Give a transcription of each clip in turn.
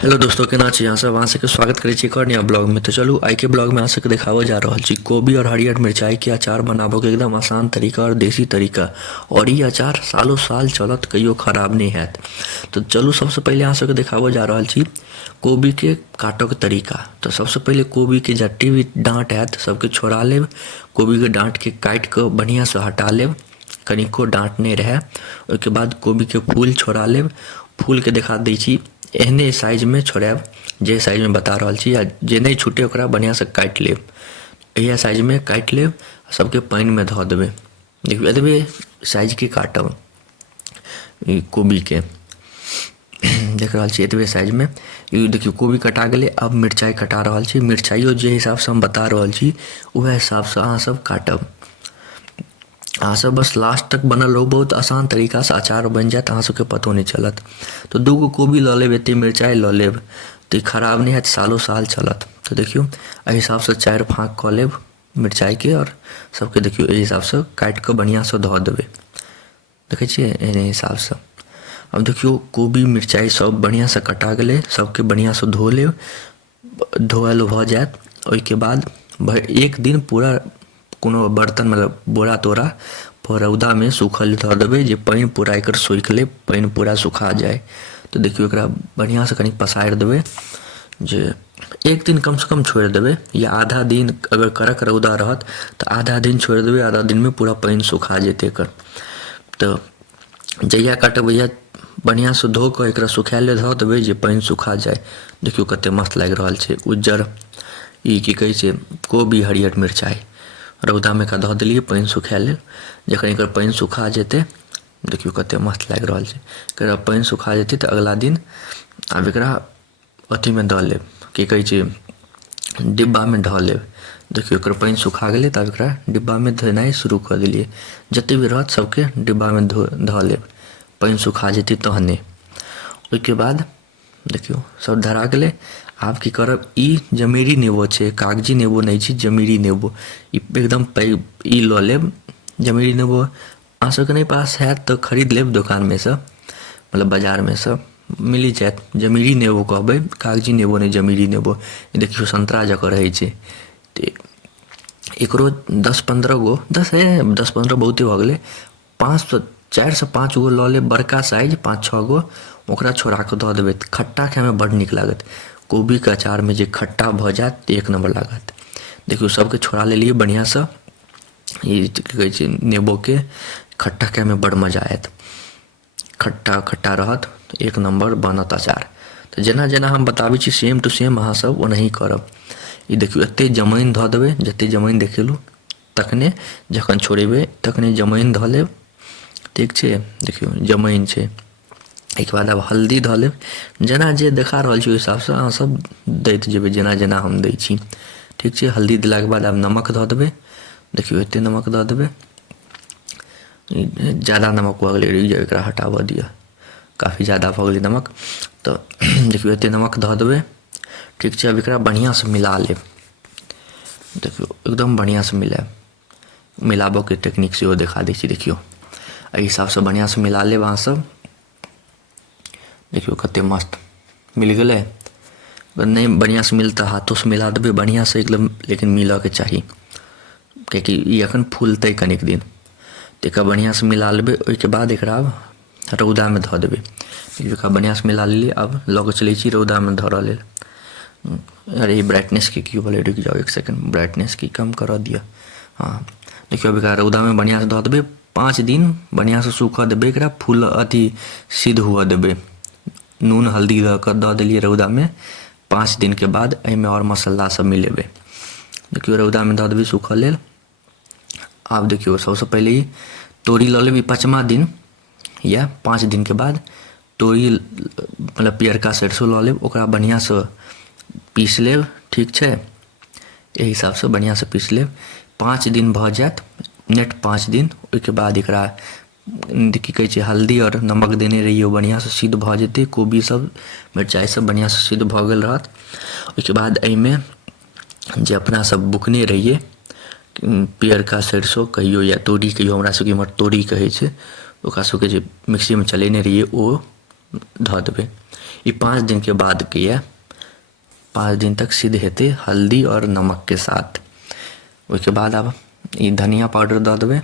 Hello दोस्तों, केना छी अहाँ सब? अहाँ सबके स्वागत करै छी एक और नया ब्लॉग में। तो चलू आइ के ब्लॉग में अहाँ सबके देखाबो जा रहल छी कोबी और हरियर मिरचाई के अचार बनाबो के एकदम आसान तरीका और देसी तरीका। और ये अचार सालों साल चलत, कहियो खराब नहीं हैत। तो चलू सबसे पहले अहाँ सबके देखाबो जा रहल छी कोबी के काटो के तरीका। तो सबसे पहले कोबी के जट्टी भी डाँट हैत सबके छोड़ा लेब। कोबी के डाँट के काट के बढ़िया से हटा लेब, कनिको डाँट नहीं रहे। ओके बाद कोबी के फूल छोड़ा लेब। फूल के देखा दै छी एहने साइज में छोड़ाब, जे साइज में बता रहल छी, या जे नहीं छूटे ओकरा बढ़िया से काट लेब। यह साइज में काट लेब, सबके पानी में धो देबे। देखियो एतबे साइज के काटब कोबी के। देख रहल छी एतबे साइज में। ई देखियो कोबी कटा गेले। अब मिरचाई कटा रहल छी। मिरचाइयो जे हिसाब से हम बता रहल छी वह हिसाब से अहाँ सब काटब। अहाँ सब बस लास्ट तक बनल रहू, बहुत आसान तरीका से अचार बन जात, अहाँ सबके पतो नहीं चलत। तो दूगो कोबी लऽ लेब, एते मिरचाई लऽ लेब, तो ई खराब नहीं हैत, सालों साल चलत। तो देखियो एहि हिसाब से 4 फाँक कऽ लेब मिरचाई के, और सबके देखियो एहि हिसाब से काट के बढ़िया से धो देबे। देखे छियै एहने हिसाब से। अब देखियो कोबी मिरचाई सब बढ़िया से कटा गेले, सबके बढ़िया से धो लेब। धोयल भऽ जायत ओइके बाद एक दिन पूरा कोनो बर्तन मतलब बोरा तोरा पर रौदा में सूखल धऽ देबै, जे पानि पूरा एकर सोखि ले, पानि पूरा सुखा जाए। तो देखियो एकरा बढ़िया से कनी पसारि देबै, जे एक दिन कम से कम छोड़ि देबै, या आधा दिन अगर कड़क रौदा रहत तो आधा दिन छोड़ि देबै। आधा दिन में पूरा पानि सुखा जेतै एकर। तो जहिया काटबै या बढ़िया से धो के एकरा सुखाए धऽ देबै, जे पानि सुखा जाए। देखियो कते मस्त लागि रहल छै उज्जर ई की कहै छै कोबी हरियर मिरचाई। रौदा में का धऽ देलिए पानि सुखाए लेल। जखन एकर पानि सुखा जेतै, देखियो कते मस्त लागि रहल छै। एकरा पानि सुखा जेतै तो अगला दिन आब एकरा अथी में धऽ लेब, की कहै छै डिब्बा में धऽ लेब। देखियो एकर पानि सुखा गेलै, तब एकरा डिब्बा में धोनाइ शुरू कऽ देलिए। जते भी रहत सबके डिब्बा में धऽ लेब, पानि सुखा जेतै तहने। ओइके बाद देखियो सब धरा गेलै। आब की करब, ई जमीरी नेबो छै, कागजी नेबो नहीं छै, जमीरी नेबो। ई एकदम पैघ ई लऽ लेब जमीरी नेबो। अहाँ सबके नहीं पास हैत तो खरीद लेब दुकान में से, मतलब बाजार में से मिली जायत। जमीरी नेबो कहबै, कागजी नेबो नहीं, जमीरी नेबो। देखियो संतरा जकाँ रहै छै। एकरो 10-15 गो, 10-15 बहुते भऽ गेलै। 4 से 5 गो लऽ लेब बड़का साइज, 5-6 गो ओकरा छोड़ा के धऽ देबै। खट्टा खाए में बड़ नीक लागत। कोबी के अचार में जे खट्टा भऽ जायत एक नंबर लागत। देखियो सबके छोड़ा लेलिए बढ़िया से। ई की कहै छै नेबो के खट्टा खाए में बड़ मजा आयत। खट्टा खट्टा रहत, एक नंबर बनत अचार। तो जेना जेना हम बताबै छी सेम टू सेम अहाँ सब ओनाही करब। ई देखियो एते जमाइन धऽ देबै, जते जमाइन देखेलू तखने, जखन छोड़ेबै तखने जमाइन धऽ लेब। ठीक छै, देखियो जमाइन छै। एहिके बाद अब हल्दी धऽ लेब। जेना जे देखा रहल छी ओहि हिसाब से अहाँ सब दैत जेबै, जेना जेना हम दै छी। ठीक छै, हल्दी देलाके बाद अब नमक धऽ देबै। देखियो एते नमक धऽ देबै। ज़्यादा नमक भऽ गेलै, रुकि जाउ एकरा हटाबऽ दिअ, काफ़ी ज़्यादा भऽ गेलै नमक। तो देखियो एते नमक धऽ देबै। ठीक छै, अब एकरा बढ़िया से मिला लेब। देखियो एकदम बढ़िया से मिलाबऽ के टेक्निक सेहो देखा दै छी। देखियो एहि हिसाब से बढ़िया से मिला लेब अहाँ सब। देखियो कते मस्त मिल गेलै। अगर नहीं बढ़िया से मिलता हाथों से मिला देबै बढ़िया से एकदम, लेकिन मिलऽ के चाही, कियाकि ई एखन फूलतै कनिक दिन। तो एकरा बढ़िया से मिला लेबै। ओइके बाद एकरा रौदा में धऽ देबै। एकरा बढ़िया से मिला लेलिए। अब लऽ के चलै छी रौदा में धरऽ लेल। अरे ब्राइटनेस के की भेलै, रुकि जाओ एक सेकंड, ब्राइटनेस की कम करऽ दिअ। हाँ देखियो अब एकरा रौदा में बढ़िया से धऽ देबै। 5 दिन बढ़िया से सूखऽ देबै। एकरा फूल अथी सिद्ध हुअ देबै। नून हल्दी दऽ देलिए रौदा में। 5 दिन के बाद एहिमे और मसाला सब मिलेबै। देखियो रौदा में धऽ देबै सूखऽ लेल। आब देखियो सबसे पहले ही तोरी लऽ लेबै। 5वां दिन या 5 दिन के बाद तोरी मतलब पियरका सरसों लऽ लेब, ओकरा बढ़िया से पीस लेब। ठीक छै, एहि हिसाब से बढ़िया से पीस लेब। 5 दिन भऽ जायत, नेट 5 दिन। ओइके बाद एकरा की कहै छै हल्दी और नमक देने रहिए, बढ़िया से सिद्ध भऽ जेतै। कोबी सब मिरचाई सब बढ़िया से सिद्ध भऽ गेल रहत। ओइके बाद एहिमे जे अपना सब बुकने रहिए पियरका सरसों कहियो या तोरी कहियो, हमरा सबके इमहर तोरी कहै छै, ओकरा सबके जे मिक्सी में चलेने रहिए ओ धऽ देबै। ये 5 दिन के बाद के है, 5 दिन तक सिद्ध हेते हल्दी और नमक के साथ। उसके बाद अब ये धनिया पाउडर दे देवे,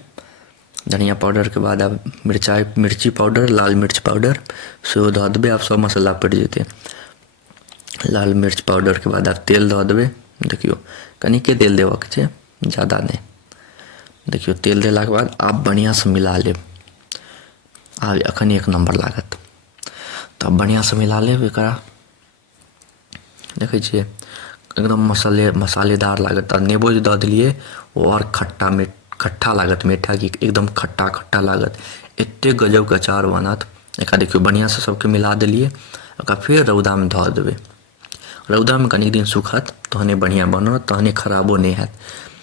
धनिया पाउडर के बाद अब मिर्ची पाउडर, लाल मिर्च पाउडर सेहो दे देवे। अब सब मसाला पड़ जेते। लाल मिर्च पाउडर के बाद अब तेल दे देवे। देखियो कनिके तेल देवक छै, ज़्यादा नहीं। देखियो तेल देला के बाद आप बढ़िया से मिला लेब। आब अखन 1 नंबर लागत। तो बढ़िया से मिला लेब एकरा। देखे छियै एकदम मसालेदार लागत। और नेबो जे दे दिलिए वो और खट्टा लागत, मीठा की एकदम खट्टा लागत। एते गजब के अचार बनत। एकरा देखियो बढ़िया से सबके मिला दिलिए। ओकरा फिर रौदा में धऽ देबै। रौदा में कनी दिन सुखत तहने बढ़िया बनत, तहने खराबो नहीं हैत।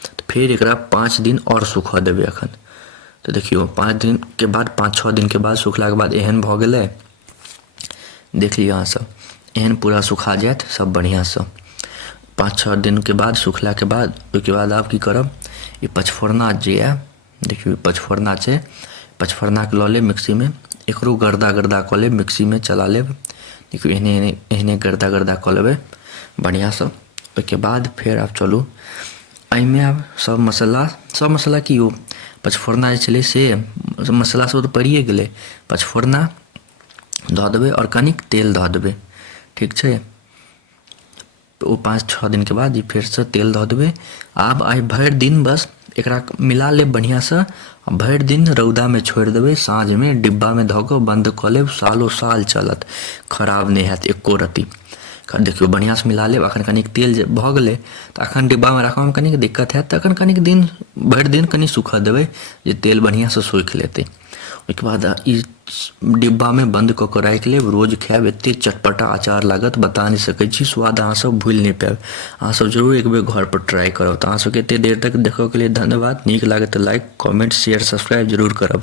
तो फिर एकरा 5 दिन और सुखऽ देबै अखन। तो देखियो 5 दिन के बाद, 5-6 दिन के बाद सुखला के बाद एहन भऽ गेलै। देख लिअ अहाँ सब, एहन पूरा सुखा जायत सब बढ़िया से। 5-6 दिन के बाद सुखला के बाद उसके बाद आप की करब, ये पचफोरना जे है, देखियो पचफोरना छै, पचफोरना के लऽ लेब मिक्सी में, एकरो गर्दा कऽ लेब, मिक्सी में चला लेब। देखियो एहने गर्दा कऽ लेबै बढ़िया से। उसके बाद फिर आप चलू एहिमे आब सब मसाला की हो, पचफोरना जे छलै से मसाला सब तो पड़िए गेलै। पचफोरना दऽ देबै और कनिक तेल दऽ देबै, ठीक छै। तो 5-6 दिन के बाद फिर से तेल दऽ देबै। आब आइ भरि दिन बस एकरा मिला लेब बढ़िया से। भरि दिन रौदा में छोड़ि देबै, साँझ में डिब्बा में धऽ कऽ बंद कऽ लेब। सालो साल चलत, खराब नहीं हैत एको रत्ती। देखियो बढ़िया से मिला लेब। अखन कनिक तेल जे भऽ गेलै तऽ अखन डिब्बा में राखऽ में कनिक दिक्कत हैत, तऽ अखन कनिक दिन भरि दिन कनि सुखऽ देबै जे तेल बढ़िया से सोखि लेतै। उसके बाद ई डिब्बा में बंद कऽ के राखि लेब। रोज खायब, एते चटपटा अचार लागत बता नहीं सकै छी। स्वाद अहाँ सब भूलि नहीं पायब। अहाँ सब जरूर एक बेर घर पर ट्राई करब। तऽ अहाँ सबके एते देर तक देखऽ के लिए धन्यवाद। नीक लागे तऽ लाइक, कमेंट, शेयर, सब्सक्राइब जरूर करब।